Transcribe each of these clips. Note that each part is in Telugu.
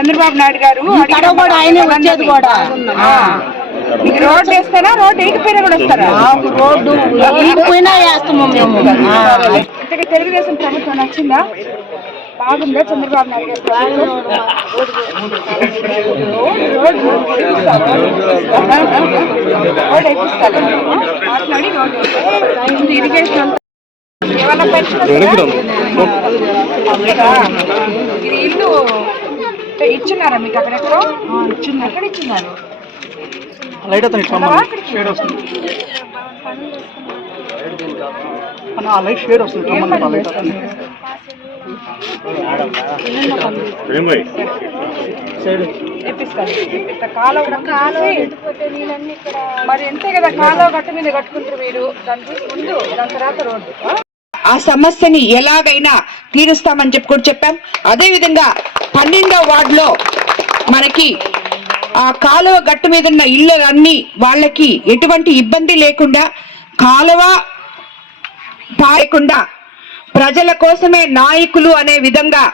చంద్రబాబు నాయుడు గారు ఆయనే వచ్చేది కూడా ఆ. మీకు రోడ్డు వేస్తారా రోడ్డు వేయకపోయినా కూడా వస్తారా రోడ్డు పోయినా వేస్తాము మేము ఇంతకీ తెలుగుదేశం ప్రభుత్వం నచ్చిందా బాగుందా చంద్రబాబు నాయుడు? మాట్లాడి రోడ్డు ఇరిగేషన్ అంతా ఏమన్నా? ఇది ఇల్లు ఇచ్చున్నారా మీకు అక్కడెక్కడో ఇచ్చింది ఎక్కడ ఇచ్చిన్నారు లైట్ అతను? షేడ్ వస్తుంది. ఆ లైట్ షేడ్ లైట్ కాలువ మరి ఎంతే కదా కాలువ గట్టు మీద కట్టుకుంటారు మీరు. దానికి ముందు దాని తర్వాత రోడ్డు. ఆ సమస్యని ఎలాగైనా తీరుస్తామని చెప్పి కూడా చెప్పాం. అదేవిధంగా పన్నెండో వార్డులో మనకి ఆ కాలువ గట్టు మీద ఉన్న ఇళ్ళలన్నీ వాళ్ళకి ఎటువంటి ఇబ్బంది లేకుండా కాలువ పాయకుండా ప్రజల కోసమే నాయకులు అనే విధంగా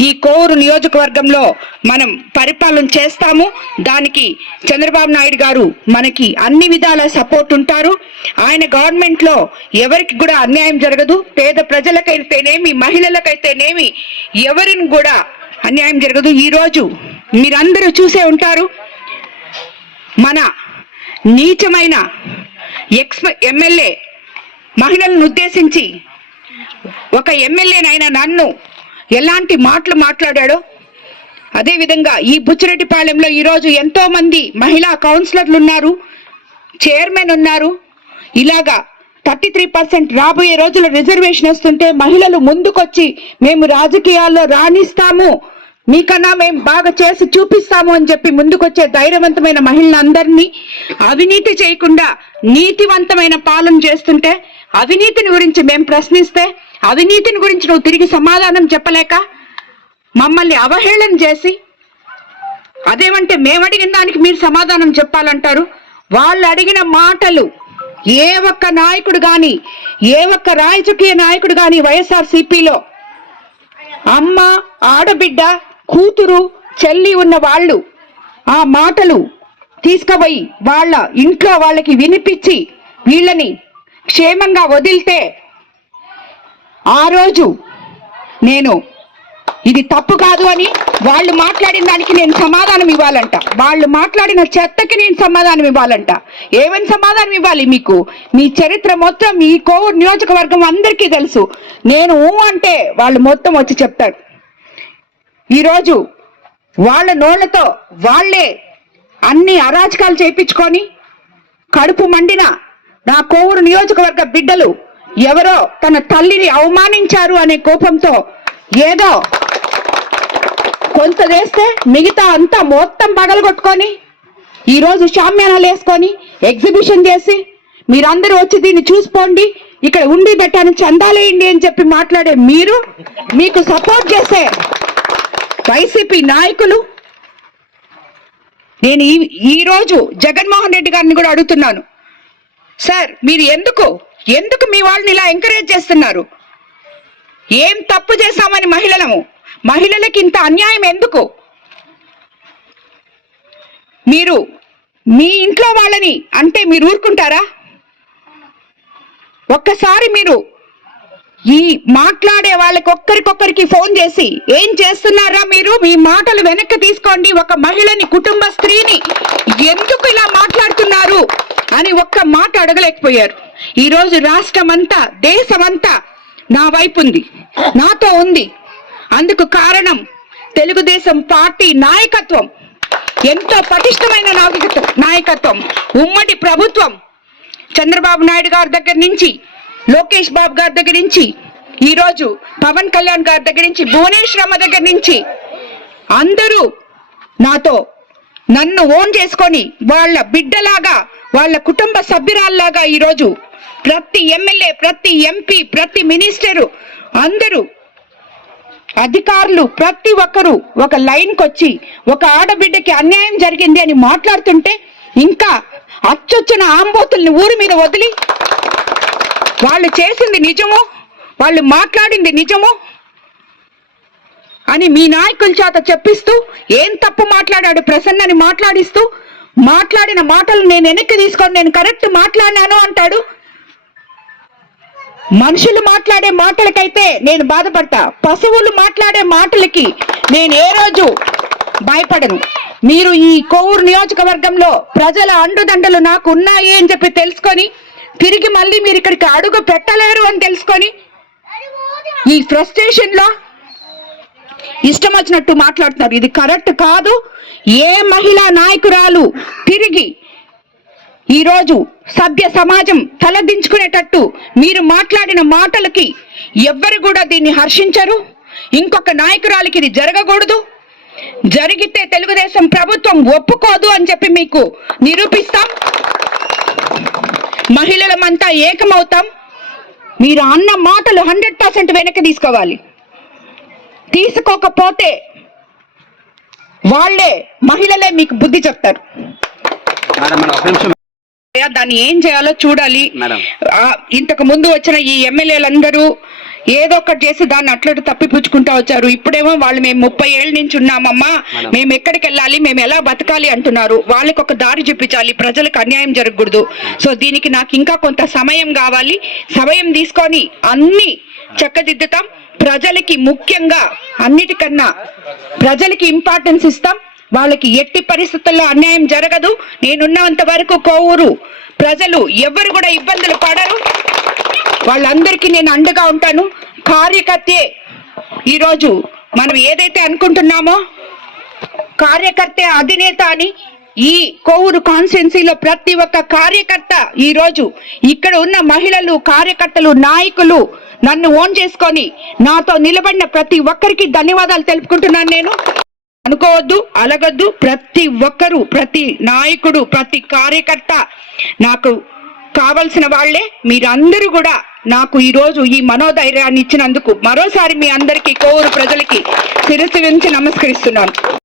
ఈ కోవూరు నియోజకవర్గంలో మనం పరిపాలన చేస్తాము. దానికి చంద్రబాబు నాయుడు గారు మనకి అన్ని విధాల సపోర్ట్ ఉంటారు. ఆయన గవర్నమెంట్లో ఎవరికి కూడా అన్యాయం జరగదు. పేద ప్రజలకైతేనేమి మహిళలకైతేనేమి ఎవరిని కూడా అన్యాయం జరగదు. ఈరోజు మీరందరూ చూసే ఉంటారు. మన నీచమైన ఎక్స్ ఎమ్మెల్యే మహిళలను ఉద్దేశించి ఒక ఎమ్మెల్యేనైనా నన్ను ఎలాంటి మాటలు మాట్లాడాడో? అదేవిధంగా ఈ బుచ్చిరెడ్డిపాలెంలో ఈరోజు ఎంతో మంది మహిళా కౌన్సిలర్లు ఉన్నారు చైర్మన్ ఉన్నారు. ఇలాగా థర్టీ త్రీ పర్సెంట్ రాబోయే రోజుల్లో రిజర్వేషన్ వస్తుంటే మహిళలు ముందుకొచ్చి మేము రాజకీయాల్లో రాణిస్తాము మీకన్నా మేము బాగా చేసి చూపిస్తాము అని చెప్పి ముందుకొచ్చే ధైర్యవంతమైన మహిళలందరినీ అవినీతి చేయకుండా నీతివంతమైన పాలన చేస్తుంటే అవినీతిని గురించి మేము ప్రశ్నిస్తే అవినీతిని గురించి నువ్వు తిరిగి సమాధానం చెప్పలేక మమ్మల్ని అవహేళన చేసి అదేమంటే మేము అడిగిన దానికి మీరు సమాధానం చెప్పాలంటారు? వాళ్ళు అడిగిన మాటలు ఏ ఒక్క నాయకుడు కానీ ఏ ఒక్క రాజకీయ నాయకుడు కానీ వైఎస్ఆర్ సిపిలో అమ్మ ఆడబిడ్డ కూతురు చెల్లి ఉన్న వాళ్ళు ఆ మాటలు తీసుకుపోయి వాళ్ళ ఇంట్లో వాళ్ళకి వినిపించి వీళ్ళని క్షేమంగా వదిలితే ఆ రోజు నేను ఇది తప్పు కాదు అని వాళ్ళు మాట్లాడిన దానికి నేను సమాధానం ఇవ్వాలంట. వాళ్ళు మాట్లాడిన చెత్తకి నేను సమాధానం ఇవ్వాలంట. ఏమని సమాధానం ఇవ్వాలి మీకు? మీ చరిత్ర మొత్తం మీ కోవూరు నియోజకవర్గం అందరికీ తెలుసు. నేను అంటే వాళ్ళు మొత్తం వచ్చి చెప్తారు. ఈరోజు వాళ్ళ నోళ్ళతో వాళ్ళే అన్ని అరాచకాలు చేయించుకొని కడుపు మండిన నా కోవూరు నియోజకవర్గ బిడ్డలు ఎవరో తన తల్లిని అవమానించారు అనే కోపంతో ఏదో కొంత వేస్తే మిగతా అంతా మొత్తం పగలగొట్టుకొని ఈరోజు షామ్యానాలు వేసుకొని ఎగ్జిబిషన్ చేసి మీరందరూ వచ్చి దీన్ని చూసుకోండి ఇక్కడ ఉండి పెట్టాను చందాలేయండి అని చెప్పి మాట్లాడే మీరు మీకు సపోర్ట్ చేసే వైసీపీ నాయకులు. నేను ఈ ఈరోజు జగన్మోహన్ రెడ్డి గారిని కూడా అడుగుతున్నాను. సార్ మీరు ఎందుకు ఎందుకు మీ వాళ్ళని ఇలా ఎంకరేజ్ చేస్తున్నారు? ఏం తప్పు చేశామని మహిళలము? మహిళలకి ఇంత అన్యాయం ఎందుకు? మీరు మీ ఇంట్లో వాళ్ళని అంటే మీరు ఊరుకుంటారా? ఒక్కసారి మీరు ఈ మాట్లాడే వాళ్ళకి ఒక్కరికొక్కరికి ఫోన్ చేసి ఏం చేస్తున్నారా మీరు? మీ మాటలు వెనక్కి తీసుకోండి. ఒక మహిళని కుటుంబ స్త్రీని ఎందుకు ఇలా మాట్లాడుతున్నారు? అని ఒక్క మాట అడగలేకపోయారు. ఈరోజు రాష్ట్రం అంతా దేశమంతా నా వైపు ఉంది నాతో ఉంది. అందుకు కారణం తెలుగుదేశం పార్టీ నాయకత్వం. ఎంతో పటిష్టమైన నాయకత్వం నాయకత్వం ఉమ్మడి ప్రభుత్వం. చంద్రబాబు నాయుడు గారి దగ్గర నుంచి లోకేష్ బాబు గారి దగ్గర నుంచి ఈరోజు పవన్ కళ్యాణ్ గారి దగ్గర నుంచి భువనేశ్వరమ్మ దగ్గర నుంచి అందరూ నాతో నన్ను ఓన్ చేసుకొని వాళ్ళ బిడ్డలాగా వాళ్ళ కుటుంబ సభ్యురాల్లాగా ఈరోజు ప్రతి ఎమ్మెల్యే ప్రతి ఎంపీ ప్రతి మినిస్టరు అందరూ అధికారులు ప్రతి ఒక్కరూ ఒక లైన్కి వచ్చి ఒక ఆడబిడ్డకి అన్యాయం జరిగింది అని మాట్లాడుతుంటే ఇంకా అచ్చొచ్చిన ఆంబోతుల్ని ఊరి మీద వదిలి వాళ్ళు చేసింది నిజమో వాళ్ళు మాట్లాడింది నిజమో అని మీ నాయకుల చేత చెప్పిస్తూ ఏం తప్పు మాట్లాడాడు ప్రసన్నని మాట్లాడిస్తూ మాట్లాడిన మాటలు నేను వెనక్కి తీసుకొని నేను కరెక్ట్ మాట్లాడినాను అంటాడు? మనుషులు మాట్లాడే మాటలకైతే నేను బాధపడతా. పశువులు మాట్లాడే మాటలకి నేను ఏ రోజు భయపడను. మీరు ఈ కోవూరు నియోజకవర్గంలో ప్రజల అండుదండలు నాకు ఉన్నాయి అని చెప్పి తెలుసుకొని తిరిగి మళ్ళీ మీరు ఇక్కడికి అడుగు పెట్టలేరు అని తెలుసుకొని ఈ ఫ్రస్ట్రేషన్లో ఇష్టం వచ్చినట్టు మాట్లాడుతున్నారు. ఇది కరెక్ట్ కాదు. ఏ మహిళా నాయకురాలు తిరిగి ఈరోజు సభ్య సమాజం తలదించుకునేటట్టు మీరు మాట్లాడిన మాటలకి ఎవ్వరు కూడా దీన్ని హర్షించరు. ఇంకొక నాయకురాలికి ఇది జరగకూడదు. జరిగితే తెలుగుదేశం ప్రభుత్వం ఒప్పుకోదు అని చెప్పి మీకు నిరూపిస్తాం. మహిళలమంతా ఏకమవుతాం. మీరు అన్న మాటలు హండ్రెడ్ పర్సెంట్ వెనక్కి తీసుకోవాలి. తీసుకోకపోతే వాళ్ళే మహిళలే మీకు బుద్ధి చెప్తారు. దాన్ని ఏం చేయాలో చూడాలి. ఇంతకు ముందు వచ్చిన ఈ ఎమ్మెల్యేలందరూ ఏదో ఒకటి చేసి దాన్ని అట్లటు తప్పిపుచ్చుకుంటా వచ్చారు. ఇప్పుడేమో వాళ్ళు మేము ముప్పై ఏళ్ళ నుంచి ఉన్నామమ్మా. మేము ఎక్కడికి వెళ్ళాలి? మేము ఎలా బతకాలి అంటున్నారు. వాళ్ళకి ఒక దారి చూపించాలి. ప్రజలకు అన్యాయం జరగకూడదు. సో దీనికి నాకు ఇంకా కొంత సమయం కావాలి. సమయం తీసుకొని అన్ని చక్కదిద్దుతాం. ప్రజలకి ముఖ్యంగా అన్నిటికన్నా ప్రజలకి ఇంపార్టెన్స్ ఇస్తాం. వాళ్ళకి ఎట్టి పరిస్థితుల్లో అన్యాయం జరగదు. నేనున్నంత వరకు కోవూరు ప్రజలు ఎవరు కూడా ఇబ్బందులు పడరు. వాళ్ళందరికీ నేను అండగా ఉంటాను. కార్యకర్తే ఈరోజు మనం ఏదైతే అనుకుంటున్నామో కార్యకర్తే అధినేత అని ఈ కోవూరు కాన్స్టిట్యున్సీలో ప్రతి ఒక్క కార్యకర్త ఈరోజు ఇక్కడ ఉన్న మహిళలు కార్యకర్తలు నాయకులు నన్ను ఓన్ చేసుకొని నాతో నిలబడిన ప్రతి ఒక్కరికి ధన్యవాదాలు తెలుపుకుంటున్నాను నేను. అనుకోవద్దు అలగద్దు. ప్రతి ఒక్కరు ప్రతి నాయకుడు ప్రతి కార్యకర్త నాకు కావలసిన వాళ్ళే. మీరందరూ కూడా నాకు ఈరోజు ఈ మనోధైర్యాన్ని ఇచ్చినందుకు మరోసారి మీ అందరికీ కోవూరు ప్రజలకి శిరస్సు నమస్కరిస్తున్నాను.